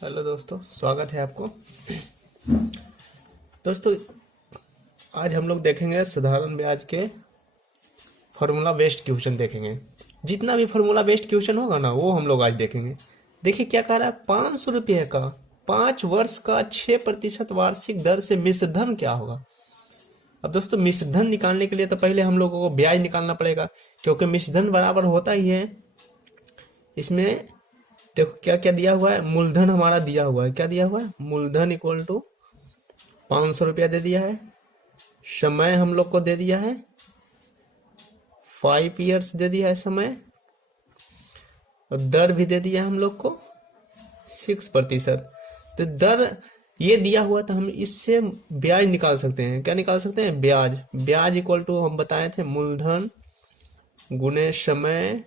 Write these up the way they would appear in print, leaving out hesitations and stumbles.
Hello दोस्तों, स्वागत है आपको। दोस्तों, आज हम लोग देखेंगे साधारण ब्याज के फार्मूला बेस्ड क्वेश्चन देखेंगे। जितना भी फार्मूला बेस्ड क्वेश्चन होगा ना, वो हम लोग आज देखेंगे। देखिए क्या कह रहा है, 500 रुपये का 5 वर्ष का 6% वार्षिक दर से मिश्रधन क्या होगा। अब दोस्तों, मिश्रधन निकालने के लिए तो पहले हम लोगों को ब्याज निकालना पड़ेगा, क्योंकि मिश्रधन बराबर होता ही है। इसमें देखो क्या क्या दिया हुआ है, मूलधन हमारा दिया हुआ है। क्या दिया हुआ है, मूलधन इक्वल टू 500 रुपया दे दिया है। समय हम लोग को दे दिया है 5 ईयर्स दे दिया है समय, और दर भी दे दिया है हम लोग को 6%। तो दर ये दिया हुआ था, हम इससे ब्याज निकाल सकते हैं। क्या निकाल सकते हैं, ब्याज। ब्याज इक्वल टू हम बताए थे मूलधन गुणे समय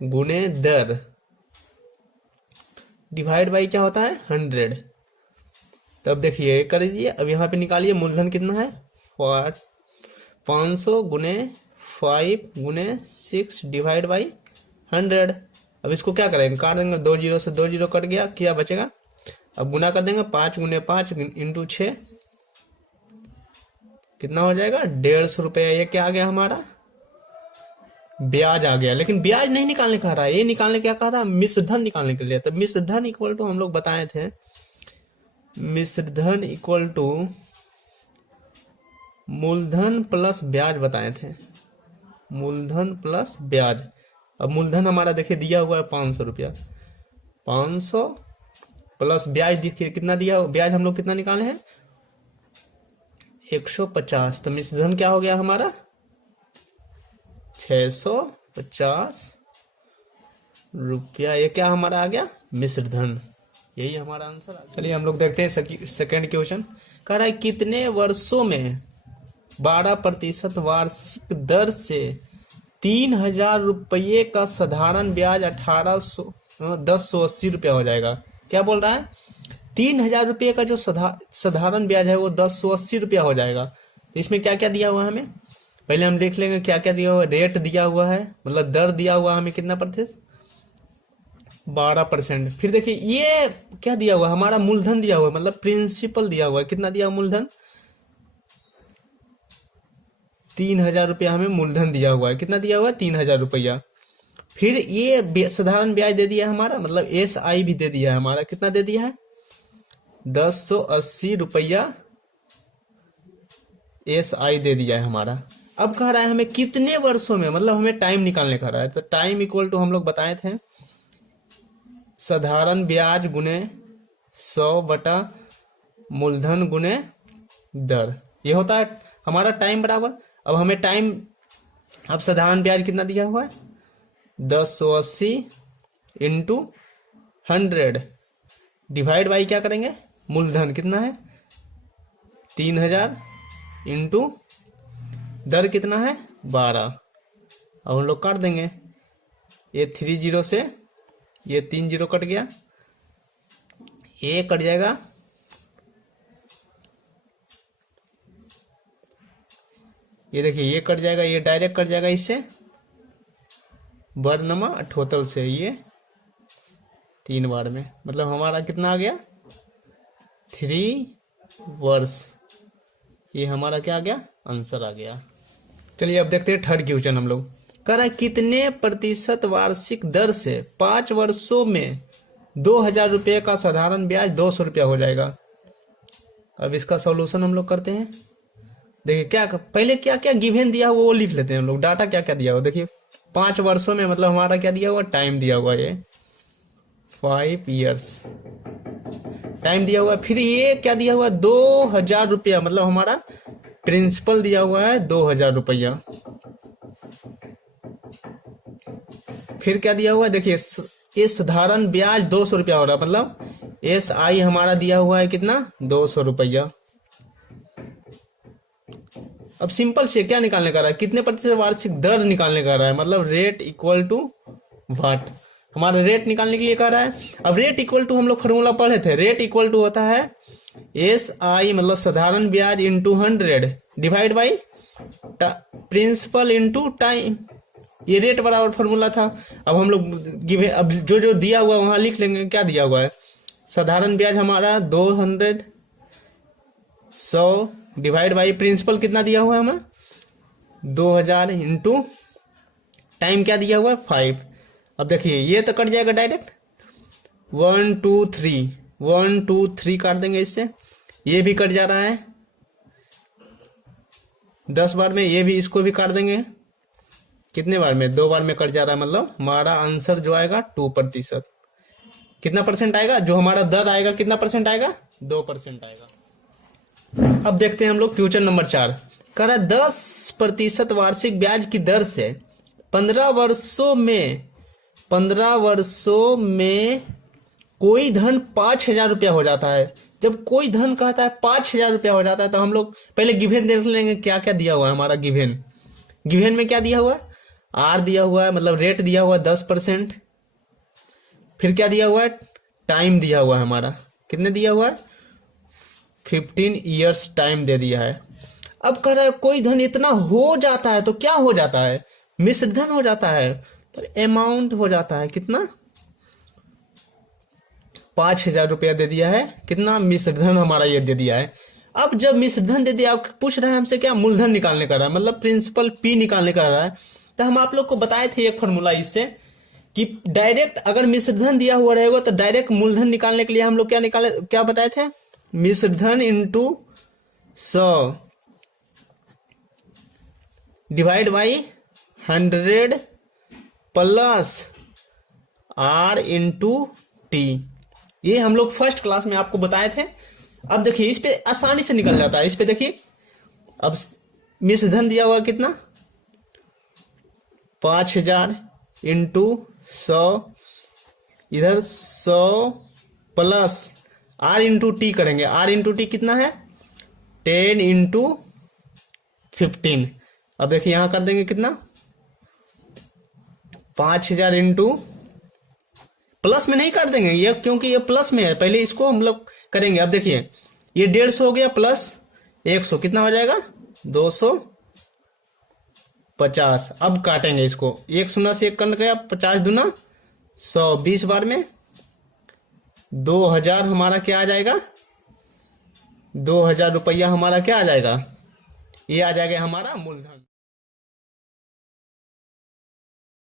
गुणे दर डिवाइड बाई क्या होता है 100। तब देखिए कर दीजिए। अब यहाँ पे निकालिए, मूलधन कितना है 500 गुने 5 गुने 6 डिवाइड बाई 100। अब इसको क्या करेंगे, काट देंगे। 2 जीरो से 2 जीरो कट गया, क्या बचेगा। अब गुना कर देंगे, 5 गुने 5 इंटू 6 कितना हो जाएगा 150 रुपया। ये क्या आ गया हमारा, ब्याज आ गया। लेकिन ब्याज नहीं निकालने कह रहा है, ये निकालने क्या कह रहा है, मिश्रधन निकालने के लिए। तो मिश्रधन इक्वल टू हम लोग बताए थे, मिश्रधन इक्वल टू मूलधन प्लस ब्याज बताए थे, मूलधन प्लस ब्याज। अब मूलधन हमारा देखिए दिया हुआ है 500 रुपया, 500 प्लस ब्याज देखिए कितना दिया, ब्याज हम लोग कितना निकाले हैं 150। तो मिश्रधन क्या हो गया हमारा 650 रुपया। ये क्या हमारा आ गया मिश्रधन, यही हमारा आंसर आ गया। चलिए हम लोग देखते हैं सेकेंड क्वेश्चन। कह रहा है कितने वर्षों में 12% वार्षिक दर से 3000 रुपये का साधारण ब्याज 1080 रुपया हो जाएगा। क्या बोल रहा है, 3000 रुपये का जो साधारण ब्याज है वो 1080 रुपया हो जाएगा। तो इसमें क्या क्या दिया हुआ है हमें, पहले हम देख लेंगे क्या क्या दिया हुआ है। रेट दिया हुआ है, मतलब दर दिया हुआ है हमें कितना प्रतिशत 12%। फिर देखिए ये क्या दिया हुआ है, हमारा मूलधन दिया हुआ है, मतलब प्रिंसिपल दिया हुआ है। कितना दिया हुआ मूलधन 3000 रुपया हमें मूलधन दिया हुआ है। कितना दिया हुआ है 3000 रुपया। फिर ये साधारण ब्याज दे दिया है हमारा, मतलब SI भी दे दिया है हमारा। कितना दे दिया है 1080 रुपया SI दे दिया है हमारा। अब कह रहा है हमें कितने वर्षों में, मतलब हमें टाइम निकालने कह रहा है। तो टाइम इक्वल टू हम लोग बताए थे साधारण ब्याज गुने 100 बटा मूलधन गुने दर, ये होता है हमारा टाइम बराबर। अब हमें टाइम, अब साधारण ब्याज कितना दिया हुआ है 1080 इंटू 100 डिवाइड बाई क्या करेंगे, मूलधन कितना है 3000 इंटू दर कितना है 12। अब हम लोग काट देंगे, ये 3 जीरो से ये 3 जीरो कट गया, ये कट जाएगा, ये देखिए ये कट जाएगा, ये डायरेक्ट कट जाएगा इससे वर्णमा अठोतल से, ये 3 बार में। मतलब हमारा कितना आ गया 3 वर्ष। ये हमारा क्या आ गया आंसर आ गया। चलिए अब देखते हैं थर्ड क्वेश्चन। हम लोग कह रहा है कितने प्रतिशत वार्षिक दर से 5 वर्षों में 2000 रुपये का साधारण ब्याज 200 रुपया हो जाएगा। अब इसका सॉल्यूशन हम लोग करते हैं। देखिए क्या पहले क्या क्या गिवन दिया हुआ वो लिख लेते हैं हम लोग। डाटा क्या क्या दिया हुआ देखिए, 5 वर्षों में मतलब हमारा क्या दिया हुआ, टाइम दिया हुआ ये 5 ईयर्स टाइम दिया हुआ। फिर ये क्या दिया हुआ 2000 रुपया, मतलब हमारा प्रिंसिपल दिया हुआ है 2000 रुपया। फिर क्या दिया हुआ है देखिए, ये साधारण ब्याज 200 रुपया हो रहा है, मतलब SI हमारा दिया हुआ है कितना 200 रुपया। अब सिंपल से क्या निकालने का रहा है, कितने प्रतिशत वार्षिक दर निकालने का रहा है, मतलब रेट इक्वल टू वाट। हमारा रेट निकालने के लिए कह रहा है। अब रेट इक्वल टू हम लोग फॉर्मूला पढ़े थे, रेट इक्वल टू होता है SI मतलब साधारण ब्याज into 100 divide by principal into time. ये रेट बराबर फॉर्मूला था। अब हम लोग अब जो जो दिया हुआ वहां लिख लेंगे। क्या दिया हुआ है साधारण ब्याज हमारा 200, 100 डिवाइड बाई प्रिंसिपल कितना दिया हुआ है हमें 2000 इंटू टाइम क्या दिया हुआ है 5। अब देखिए ये तो कट जाएगा डायरेक्ट, 1 2 3, 1 2 3 काट देंगे इससे, ये भी कट जा रहा है 10 बार में, ये भी इसको भी काट देंगे कितने बार में 2 बार में कट जा रहा है, मतलब हमारा आंसर जो आएगा 2%। कितना परसेंट आएगा, जो हमारा दर आएगा कितना परसेंट आएगा 2% आएगा। अब देखते हैं हम लोग क्वेश्चन नंबर 4, कह रहा है 10% वार्षिक ब्याज की दर से 15 वर्षों में कोई धन 5,000 रुपया हो जाता है। जब कोई धन कहता है 5,000 रुपया हो जाता है तो हम लोग पहले गिवेन देख लेंगे क्या क्या दिया हुआ है हमारा गिवेन में क्या दिया हुआ है, आर दिया हुआ है, मतलब रेट दिया हुआ है 10%, फिर क्या दिया हुआ है, टाइम दिया हुआ है हमारा, कितने दिया हुआ है 15 ईयर्स टाइम दे दिया है। अब कह रहा है कोई धन इतना हो जाता है तो क्या हो जाता है, मिश्र धन हो जाता है, तो अमाउंट हो जाता है कितना 5,000 रुपया दे दिया है, कितना मिश्र धन हमारा ये दे दिया है। अब जब मिश्र धन दे दिया, पूछ रहा है हमसे क्या मूलधन निकालने का रहा है, मतलब प्रिंसिपल पी निकालने का रहा है। तो हम आप लोग को बताए थे एक फॉर्मूला इससे कि डायरेक्ट अगर मिश्र धन दिया हुआ रहेगा तो डायरेक्ट मूलधन निकालने के लिए हम लोग क्या बताए थे, मिश्र धन into 100 divide by 100 plus R into T, ये हम लोग फर्स्ट क्लास में आपको बताए थे। अब देखिए इस पे आसानी से निकल जाता है, इस पे देखिए अब मिश्र धन दिया हुआ कितना 5,000 इंटू 100, इधर 100 प्लस आर इंटू टी करेंगे, आर इंटू टी कितना है 10 इंटू 15। अब देखिए यहां कर देंगे कितना 5,000 इंटू, प्लस में नहीं कर देंगे ये क्योंकि ये प्लस में है, पहले इसको हम लोग करेंगे। अब देखिए ये 150 हो गया प्लस 100 कितना हो जाएगा 250। अब काटेंगे इसको, 1 शून्य से 1 कट गया, 50 दूना 100, 20 बार में 2000 हमारा क्या आ जाएगा 2000 रुपया हमारा क्या आ जाएगा, ये आ जाएगा हमारा मूलधन।